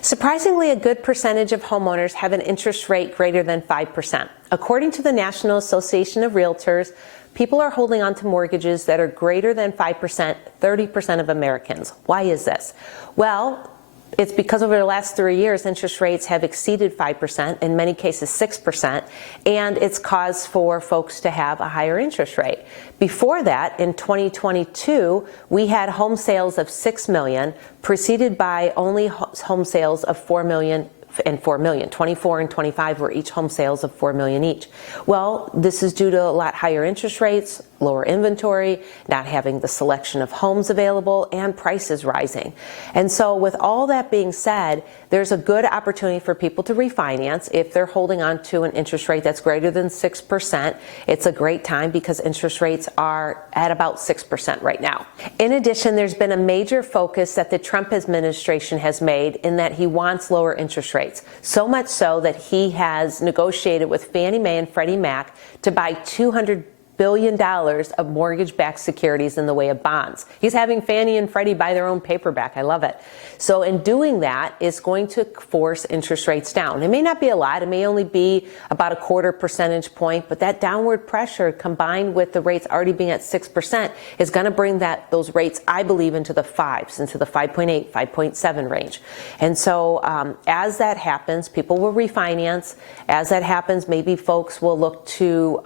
Surprisingly, a good percentage of homeowners have an interest rate greater than 5%. According to the National Association of Realtors, people are holding on to mortgages that are greater than 5%, 30% of Americans. Why is this? Well, it's because over the last 3 years, interest rates have exceeded 5%, in many cases 6%, and it's caused for folks to have a higher interest rate. Before that, in 2022, we had home sales of 6 million, preceded by only home sales of 4 million and 4 million. 24 and 25 were each home sales of 4 million each. Well, this is due to a lot higher interest rates, lower inventory, not having the selection of homes available, and prices rising. And so with all that being said, there's a good opportunity for people to refinance if they're holding on to an interest rate that's greater than 6%. It's a great time because interest rates are at about 6% right now. In addition, there's been a major focus that the Trump administration has made in that he wants lower interest rates. So much so that he has negotiated with Fannie Mae and Freddie Mac to buy $200 billion of mortgage-backed securities in the way of bonds. He's having Fannie and Freddie buy their own paperback. I love it. So in doing that, it's going to force interest rates down. It may not be a lot. It may only be about a quarter percentage point, but that downward pressure combined with the rates already being at 6% is going to bring those rates, I believe, into the 5s, into the 5.8, 5.7 range. And so as that happens, people will refinance. As that happens, maybe folks will look to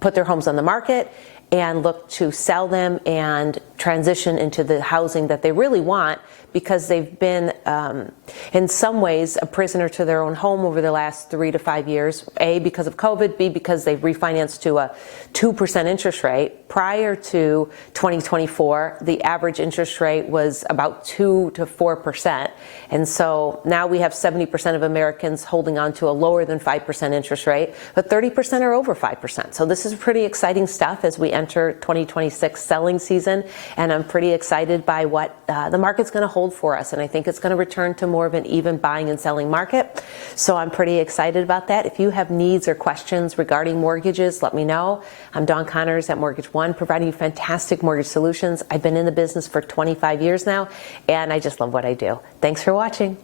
put their homes on the market and look to sell them and transition into the housing that they really want, because they've been, in some ways, a prisoner to their own home over the last 3 to 5 years. A, because of COVID, B, because they've refinanced to a 2% interest rate. Prior to 2024, the average interest rate was about 2 to 4%. And so now we have 70% of Americans holding on to a lower than 5% interest rate, but 30% are over 5%. So this is pretty exciting stuff as we enter 2026 selling season, and I'm pretty excited by what the market's going to hold for us, and I think it's going to return to more of an even buying and selling market. So I'm pretty excited about that. If you have needs or questions regarding mortgages, let me know. I'm Dawn Connors at Mortgage One, providing you fantastic mortgage solutions. I've been in the business for 25 years now, and I just love what I do. Thanks for watching.